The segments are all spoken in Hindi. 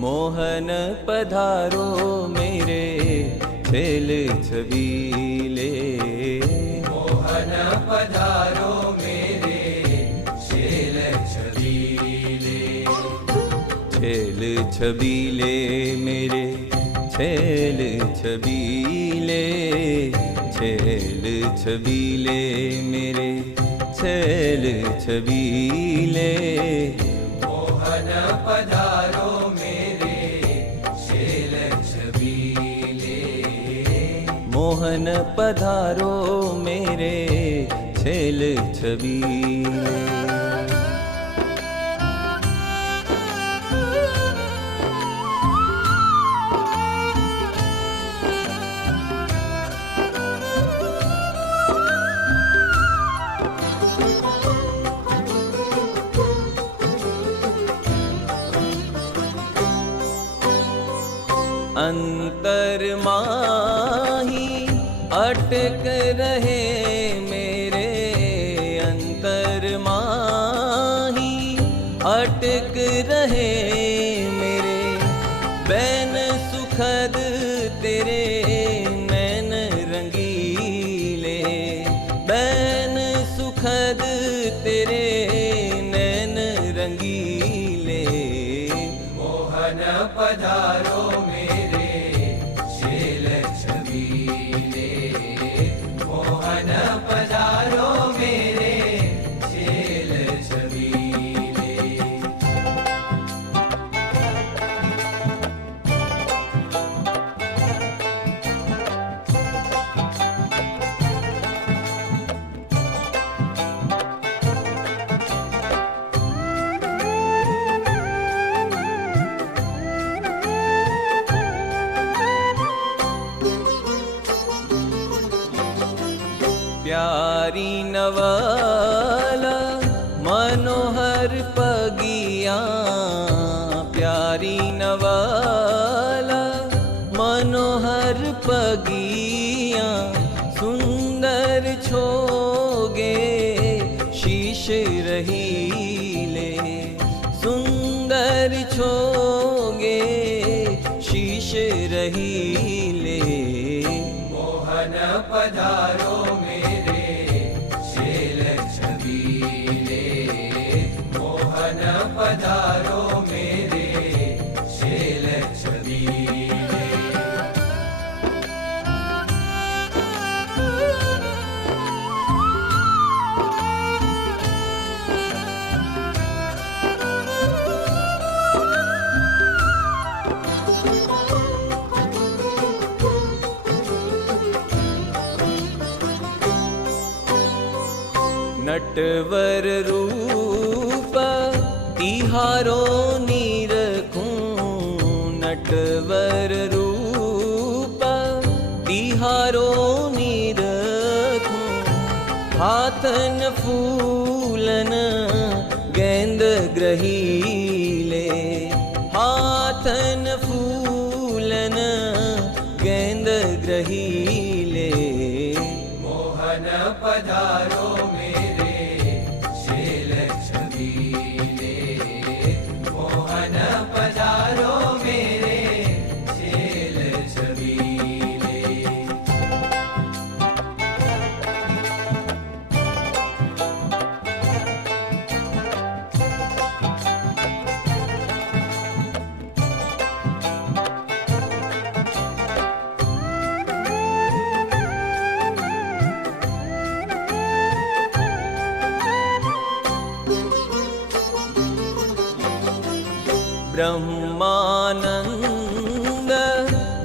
मोहन पधारो मेरे छेल छबीले। मोहन पधारो मेरे छेल छबीले। छेल छबीले मेरे छेल छबीले। छेल छबीले मेरे छेल छबीले। मोहन पधारो मेरे छेल छबीले। मोहन पधारो मेरे छेल छबीले। अंतर माही अटक रहे मेरे। अंतर माही अटक रहे मेरे। बैन सुखद तेरे नैन रंगीले। बैन सुखद तेरे नैन रंगीले। मोहन पधारो मेरे छेल छबीले। मोहन पधारो मेरे छेल छबीले। प्यारी नवाला मनोहर पगिया। प्यारी नवाला मनोहर पगिया। सुंदर छोगे शीश रहीले। सुंदर छोगे शीश रहीले। मोहन पधारो मेरे छेल छबीले। मोहन पधारो मेरे छेल छबीले। नटवर रूप तिहारो निरखूं। नटवर रूप तिहारो निरखूं। हाथन फूलन गेंद ग्रहीले। हाथन फूलन गेंद ग्रहीले। मोहन पधारो मेरे छेल छबीले। मोहन पधारो मेरे छेल छबीले। ब्रह्मानंद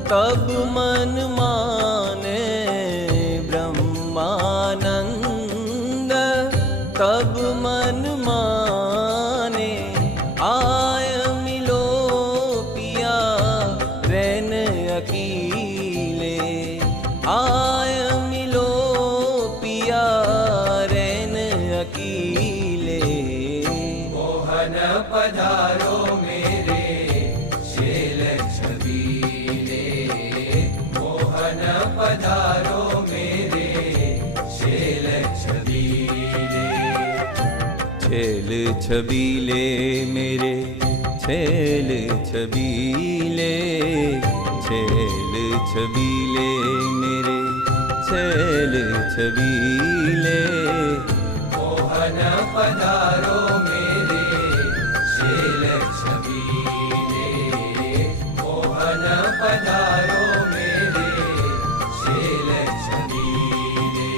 तब मन माने। ब्रह्मानंद तब मन माने। आय मिलो पिया रैन अकीले। आय मिलो पिया रैन अकीले। मोहन पधारो मेरे छेल छबीले। मोहन पधारो मेरे छेल छबीले। छेल छबीले मेरे छेल छबीले, छेल छबीले मेरे छेल छबीले। मोहन पधारो मेरे छेल छबीले, मोहन पधारो मेरे छेल छबीले।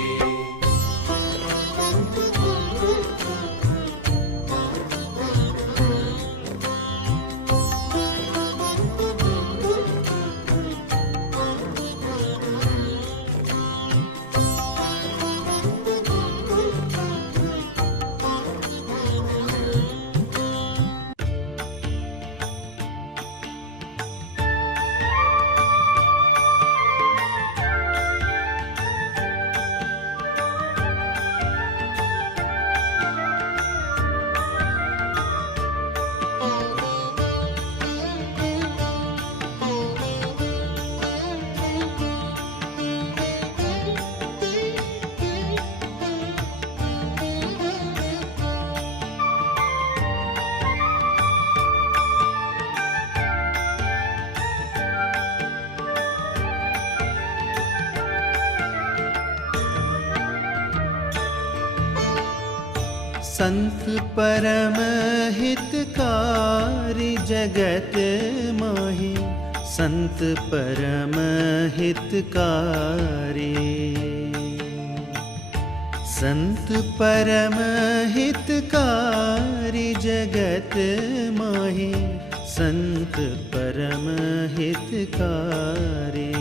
संत परम हितकारी जगत माहि, संत परम हितकारी। संत परम हितकारी जगत माहि, संत परम हितकारी।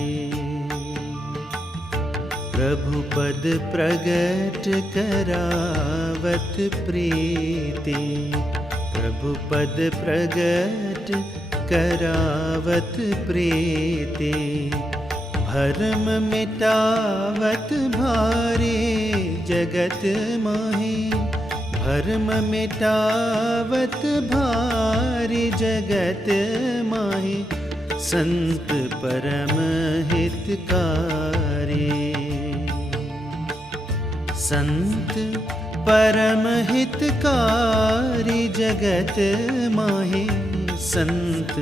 प्रभु पद प्रगट करावत प्रीति, प्रभु पद प्रगट करावत प्रीति। भरम मिटावत भारी जगत माहि, भरम मिटावत भारी जगत माहि, संत परम हितकारी। संत परम हितकारी जगत माहि, संत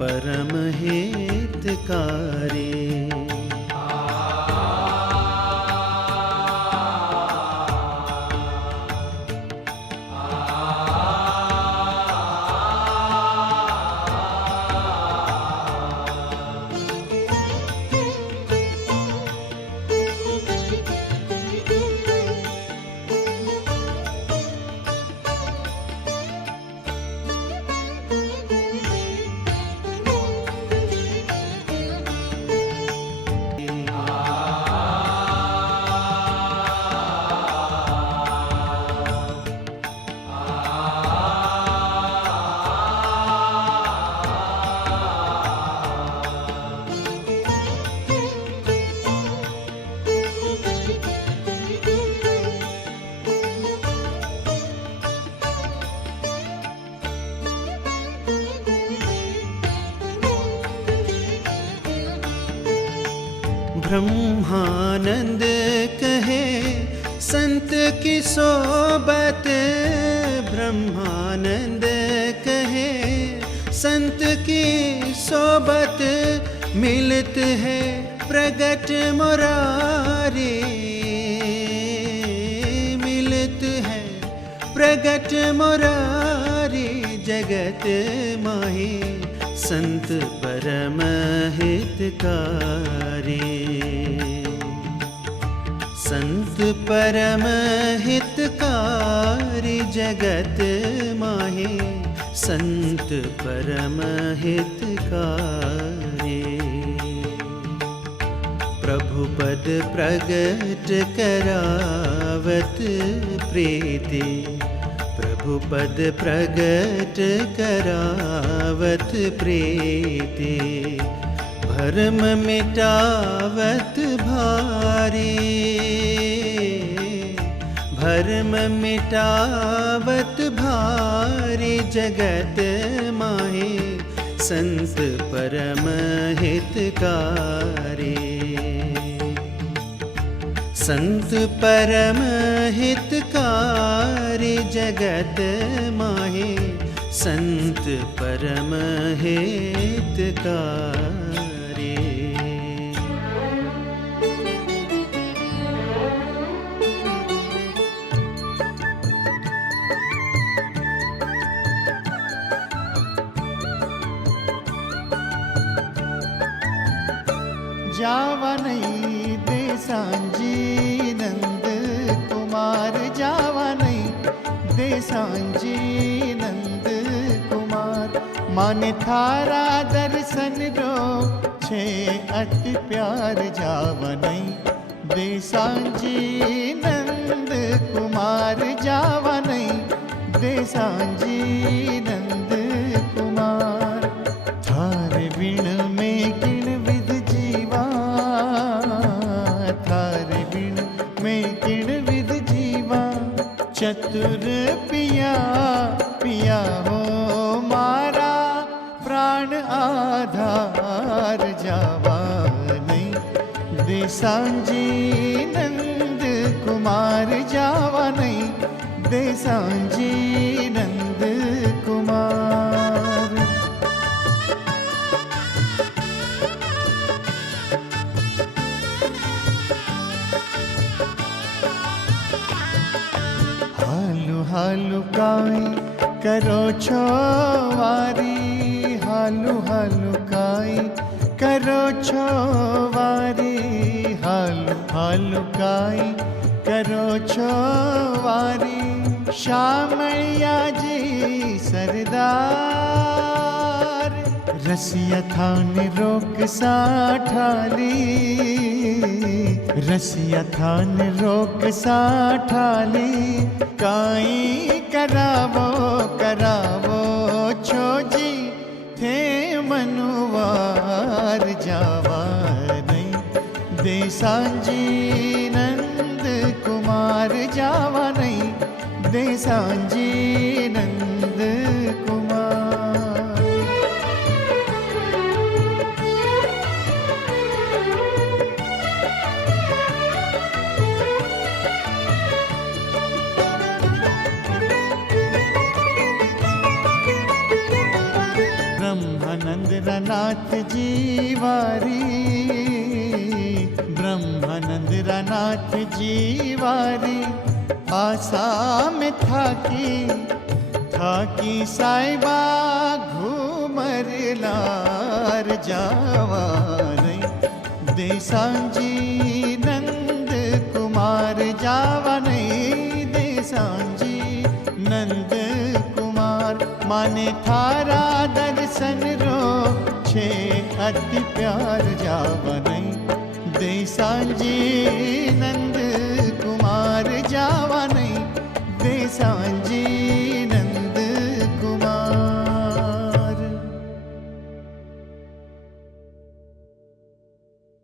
परम हितकारी। ब्रह्मानंद कहे संत की सोबत, ब्रह्मानंद कहे संत की सोबत। मिलत है प्रगट मुरारी, मिलत है प्रगट मुरारी जगत माहि, संत परम हितकारी। संत परम हितकारी जगत माहि, संत परम हितकारी। प्रभु पद प्रगट करावत प्रीति, प्रभु पद प्रगट करावत प्रीति। भरम मिटावत भारी, भरम मिटावत भारी जगत माहि, संत परम हितकारी। संत परम हितकारी जगत माहि, संत परम हितकारी। जावनई दे सांजी नंद कुमार, जावनई दे सांजी नंद कुमार। माने थारा दर्शन रो छे अति प्यार, जावनई दे सांजी नंद कुमार, जावनई दे सांजी नंद कुमार। थारे बिन में किण विध जीवा, थारे बिन में किण विध जीवा। चतुर पिया पिया हो मारा, प्राण आधार जावा नहीं दे सांजी नंद कुमार, जावा नहीं दे सांजी नंद कुमार। हालू हालू काई करो छो वारी, हालू हालू काई करो छो वारी। हालू हालू काई करो छो वारी। शामैया जी सरदार, रसिया थान रोक साठाली, रसिया थान रोक साठाली। काई करावो करावो छो जी थे मनुवार, जावा नहीं दे सांजी नंद कुमार, जावा नहीं दे सांजी नंद कुमार। ब्रह्मानंद नाथ जीवारी, ब्रह्मानंद नाथ जीवारी। आशा में थाकी थाकी साहिबा घूमर लार, जावा नहीं दे सांजी नंद कुमार, जावा नहीं दे सांजी नंद कुमार। माने थारा दर्शन रो छे अति प्यार, जावा नहीं दे सांजी